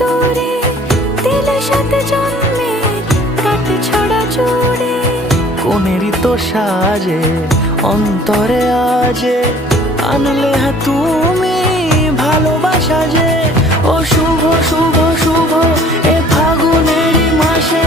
দূরে দিলে সাথে জন্মের রাত ছড়া জুড়ে। কোনেরই তো সাজে অন্তরে আজে আনলে তুমি ভালোবাসা যে। ও শুভ শুভ শুভ এ ফাগুনেরই মাসে